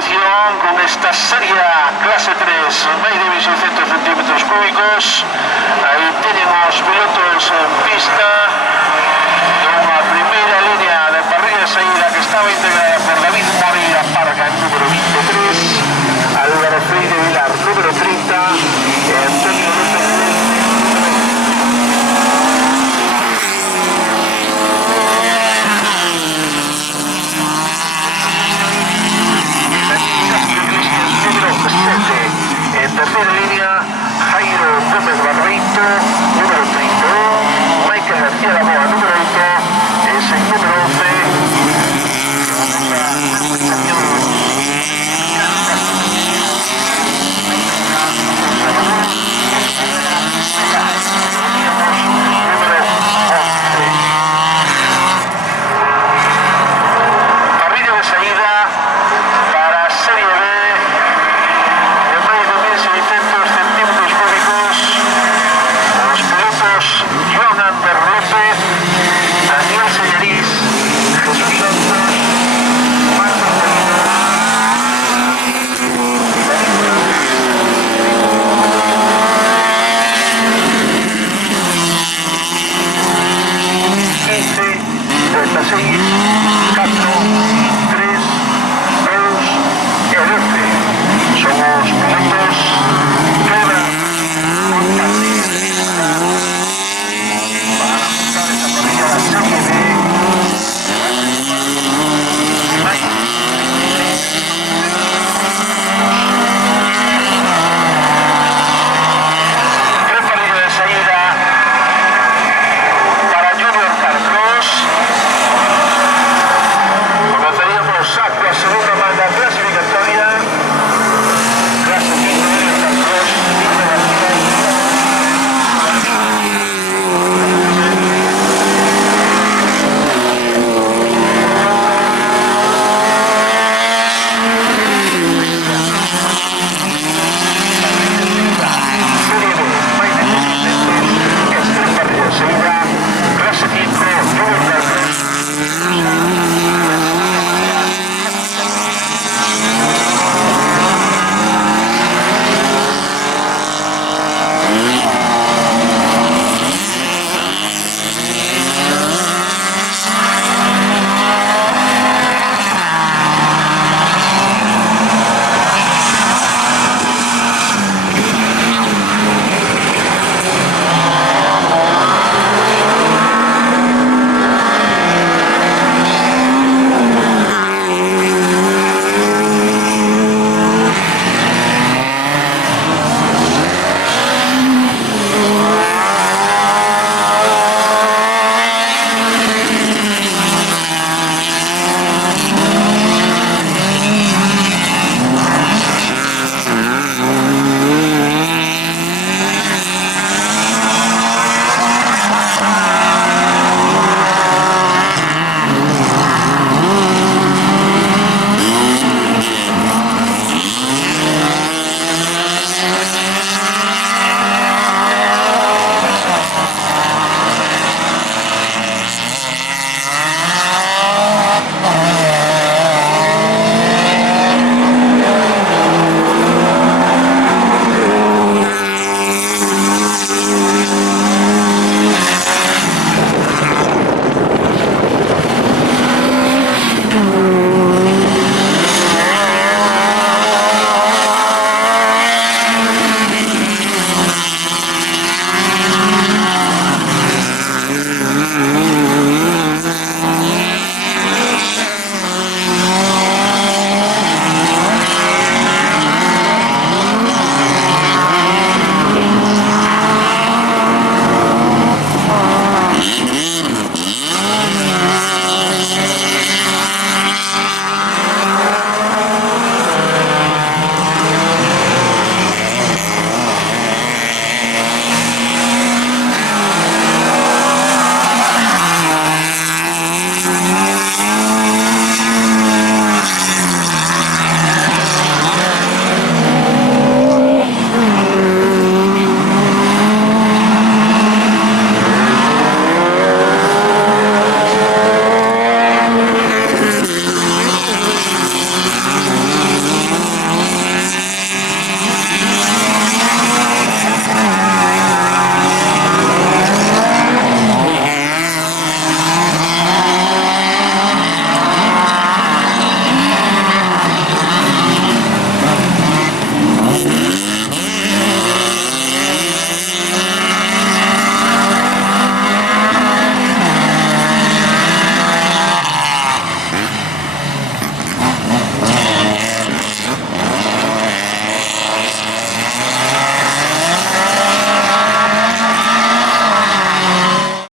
competición con esta serie clase 3, medio de 600 centímetros cúbicos. Ahí tenemos pilotos en pista, una primera línea de parrilla de salida que estaba integrada por David Moreira Parga, el número 23, Álvaro Freire Vilar, número 30, Antonio López. En tercera línea, Jairo Gómez Barreito, número 31, Michael García Laboa, número 8, es el número 11. Parrilla de salida para Serie B. Joan Ander López, Daniel Selleriz, Jesús Santos, Marcos Pedro, 15, 36, 4,